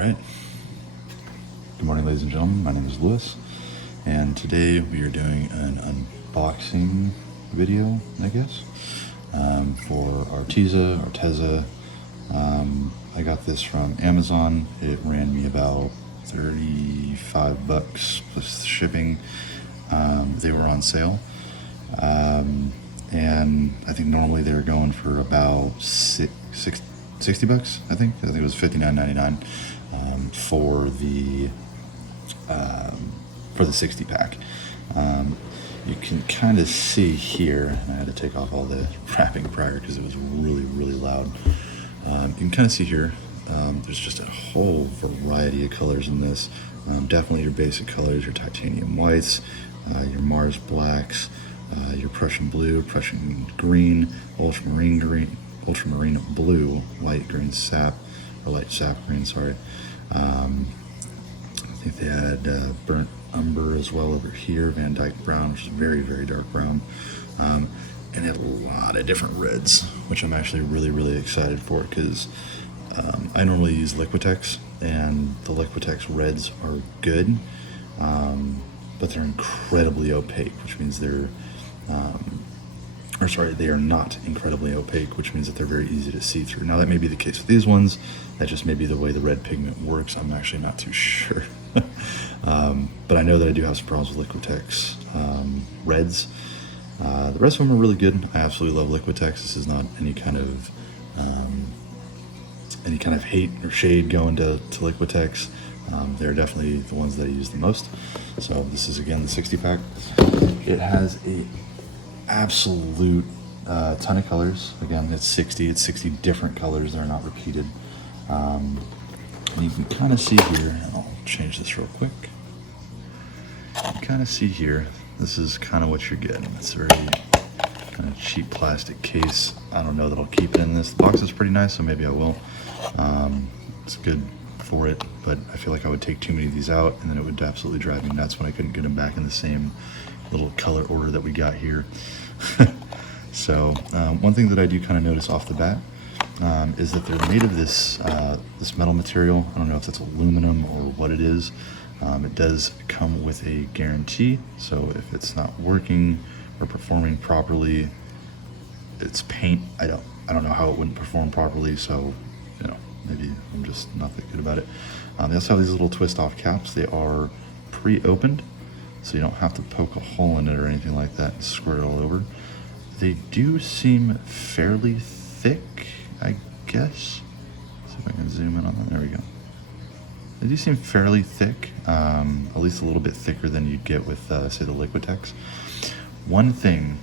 Alright, good morning ladies and gentlemen, my name is Lewis, and today we are doing an unboxing video, I guess, for Arteza. I got this from Amazon. It ran me about $35 plus shipping. They were on sale, and I think normally they were going for about $60. I think it was $59.99 for the 60 pack. You can kind of see here, and I had to take off all the wrapping prior because it was really loud. You can kind of see here, there's just a whole variety of colors in this. Definitely your basic colors, your titanium whites, your Mars blacks, your Prussian blue, Prussian green, ultramarine blue, light green sap, or light sap green, sorry. I think they had burnt umber as well over here, Van Dyke brown, which is very dark brown, and they had a lot of different reds, which I'm actually really excited for, because I normally use Liquitex, and the Liquitex reds are good, but they're incredibly opaque, which means they are not incredibly opaque, which means that they're very easy to see through. Now that may be the case with these ones, that just may be the way the red pigment works. I'm actually not too sure. But I know that I do have some problems with Liquitex reds. The rest of them are really good. I absolutely love Liquitex. This is not any kind of hate or shade going to Liquitex. They're definitely the ones that I use the most. So this is again the 60 pack. It has a absolute ton of colors. Again, it's 60 different colors. They're not repeated. And you can kind of see here, and I'll change this real quick. You can kind of see here, this is kind of what you're getting. It's a very kind of cheap plastic case. I don't know that I'll keep it in this. The box is pretty nice, so maybe I will. It's good for it, but I feel like I would take too many of these out, and then it would absolutely drive me nuts when I couldn't get them back in the same little color order that we got here. So one thing that I do kind of notice off the bat is that they're made of this this metal material. I don't know if that's aluminum or what it is. It does come with a guarantee, so if it's not working or performing properly, it's paint. I don't know how it wouldn't perform properly, so you know, maybe I'm just not that good about it. They also have these little twist off caps. They are pre-opened, so you don't have to poke a hole in it or anything like that and squirt it all over. They do seem fairly thick, I guess. Let's see if I can zoom in on that. There we go. They do seem fairly thick, at least a little bit thicker than you'd get with, say, the Liquitex. One thing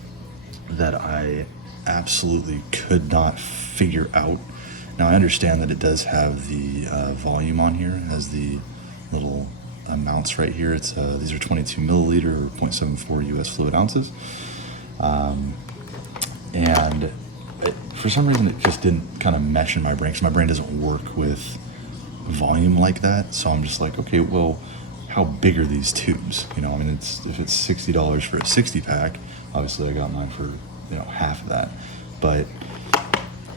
that I absolutely could not figure out, now I understand that it does have the volume on here. It has the little amounts right here. It's these are 22 milliliter or 0.74 US fluid ounces. And for some reason it just didn't kind of mesh in my brain, because my brain doesn't work with volume like that. So I'm just like, okay, well, how big are these tubes? You know, I mean, if it's $60 for a 60 pack, obviously I got mine for, you know, half of that. But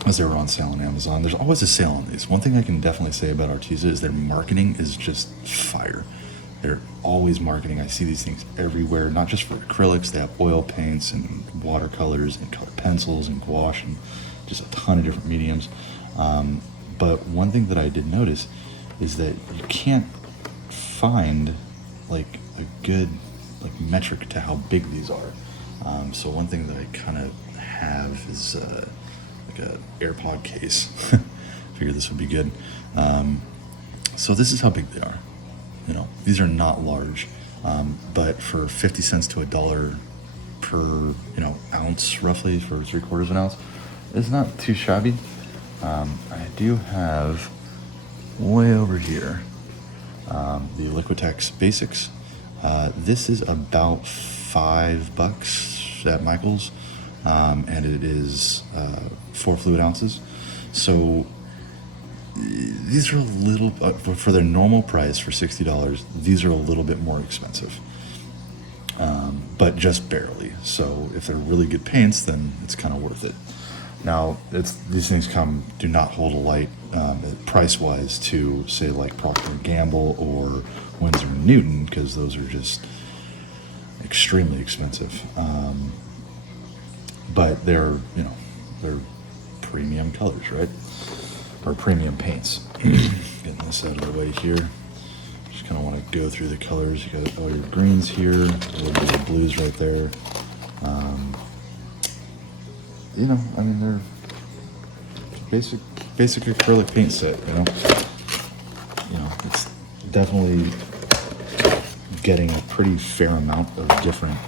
as they were on sale on Amazon, there's always a sale on these. One thing I can definitely say about Arteza is their marketing is just fire. They're always marketing. I see these things everywhere, not just for acrylics. They have oil paints and watercolors and colored pencils and gouache and just a ton of different mediums. But one thing that I did notice is that you can't find like a good metric to how big these are. So one thing that I kind of have is like a AirPod case. Figured this would be good. So this is how big they are. You know, these are not large, but for 50 cents to $1 per, you know, ounce, roughly, for 3/4 ounce, it's not too shabby. I do have way over here the Liquitex Basics. This is about $5 at Michael's, and it is 4 fluid ounces. So these are a little, for their normal price for $60, these are a little bit more expensive, but just barely. So if they're really good paints, then it's kind of worth it. Now, these things do not hold a light price-wise to say like Procter & Gamble or Winsor & Newton, because those are just extremely expensive. But they're premium colors, right? Or premium paints. Getting this out of the way here. Just kind of want to go through the colors. You got all your greens here, a little bit of blues right there. I mean, they're basic acrylic paint set. It's definitely getting a pretty fair amount of different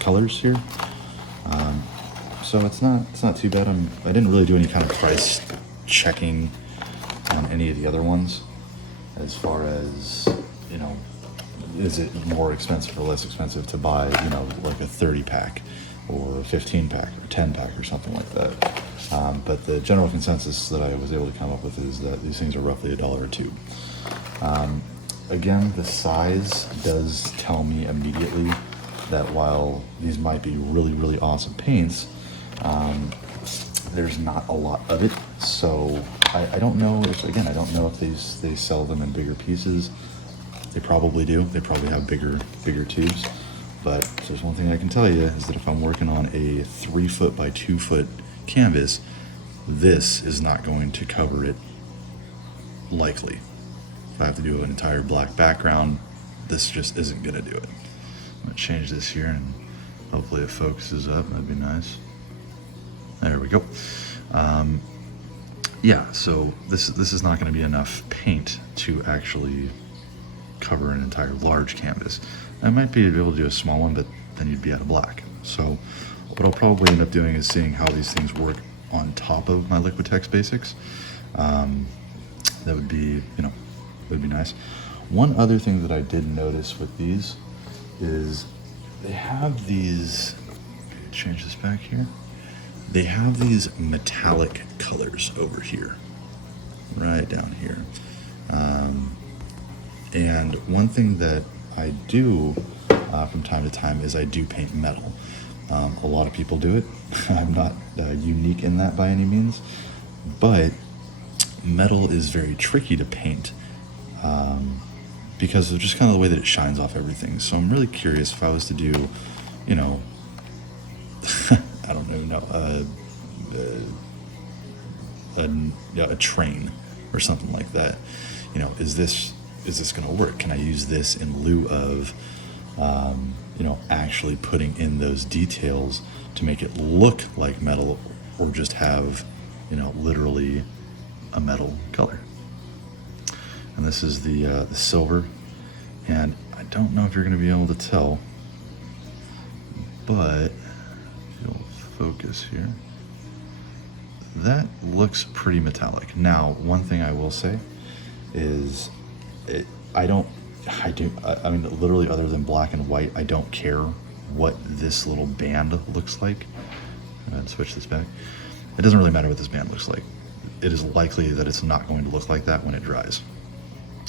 colors here. So it's not too bad. I didn't really do any kind of price checking on any of the other ones, as far as, is it more expensive or less expensive to buy, like a 30 pack or a 15 pack or 10 pack or something like that. But the general consensus that I was able to come up with is that these things are roughly $1 or $2. Again, the size does tell me immediately that while these might be really, really awesome paints, there's not a lot of it. So I don't know if they sell them in bigger pieces. They probably do. They probably have bigger tubes. But there's one thing I can tell you is that if I'm working on a 3 foot by 2 foot canvas, this is not going to cover it likely. If I have to do an entire black background, this just isn't going to do it. I'm going to change this here and hopefully it focuses up. That'd be nice. There we go. Yeah, so this is not going to be enough paint to actually cover an entire large canvas. I might be able to do a small one, but then you'd be out of black. So what I'll probably end up doing is seeing how these things work on top of my Liquitex basics. That would be, would be nice. One other thing that I did notice with these is they have these, change this back here. They have these metallic colors over here, right down here. And one thing that I do from time to time is I do paint metal. A lot of people do it. I'm not unique in that by any means, but metal is very tricky to paint because of just kind of the way that it shines off everything. So I'm really curious if I was to do, I don't even know, a train or something like that. Is this going to work? Can I use this in lieu of, actually putting in those details to make it look like metal, or just have, literally a metal color? And this is the silver, and I don't know if you're going to be able to tell, but if you'll focus here, that looks pretty metallic. Now, one thing I will say is I mean, literally, other than black and white, I don't care what this little band looks like. And switch this back. It doesn't really matter what this band looks like. It is likely that it's not going to look like that when it dries.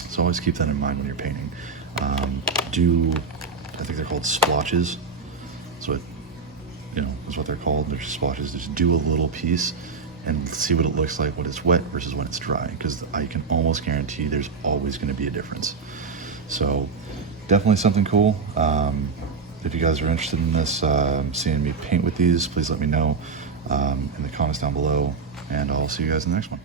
So always keep that in mind when you're painting. I think they're called splotches. That's what, is what they're called. They're just splotches. Just do a little piece and see what it looks like when it's wet versus when it's dry, because I can almost guarantee there's always going to be a difference. So definitely something cool. If you guys are interested in this, seeing me paint with these, please let me know in the comments down below, and I'll see you guys in the next one.